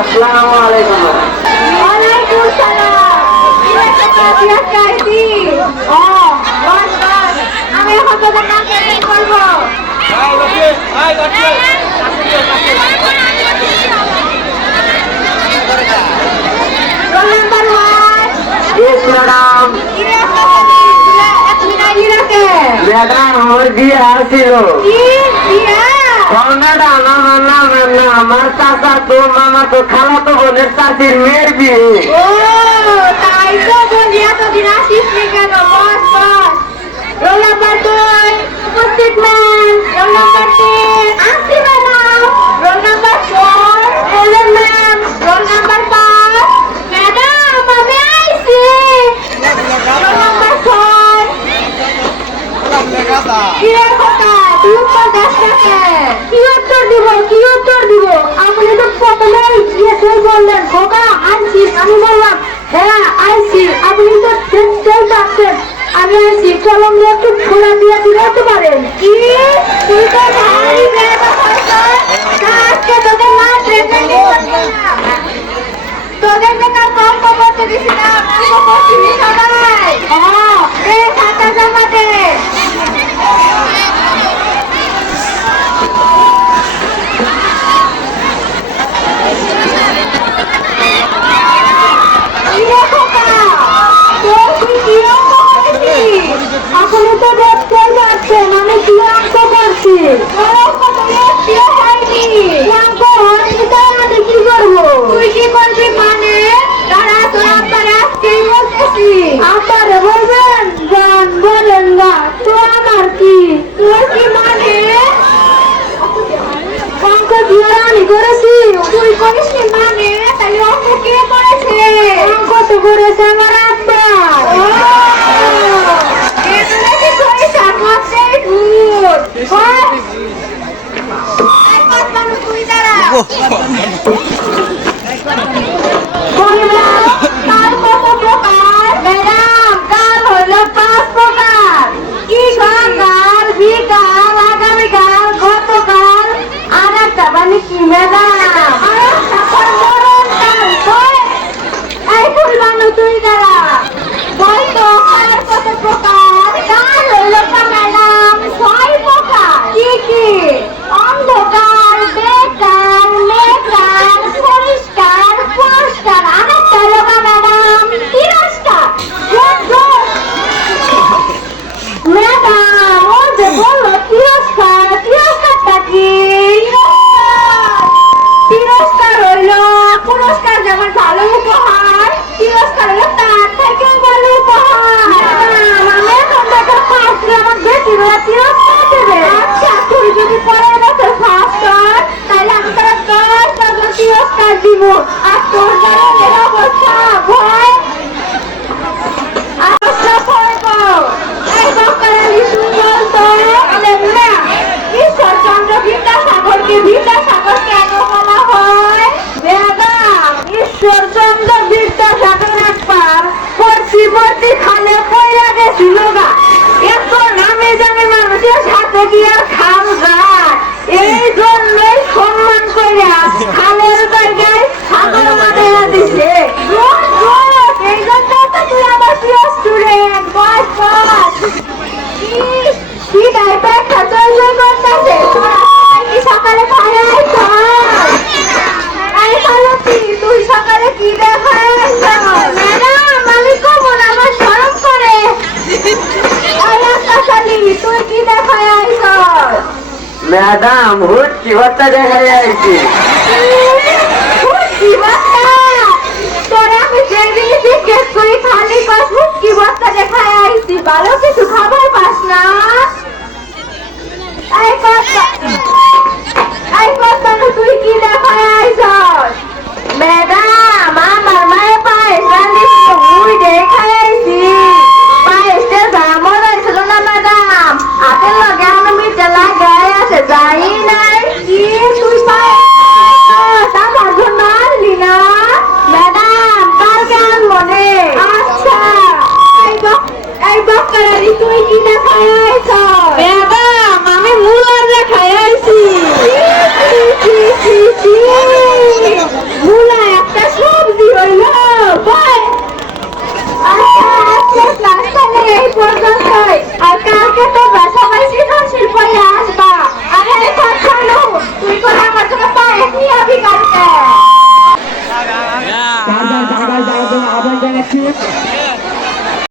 আসসালামু আলাইকুম। ওয়ালাইকুম সালাম। কি ব্যাপার কাজিয়া কাইদি ও বাস বাস। আমি এখন তো কাজ করব আয় লক্ষ্মী আয় লক্ষ্মী ম্যাডাম আমার বিয়ে আসছিল আমার চাচা তো মামা তো খালা তো বোনের চাষির মেয়ের বিয়ে। তাই তো। ¿Qué? Guru Samara দিব আর তোর দ্বারা নিরাপত্তা ভয় मॅडम हुत किवत्ता द्यायला यायची.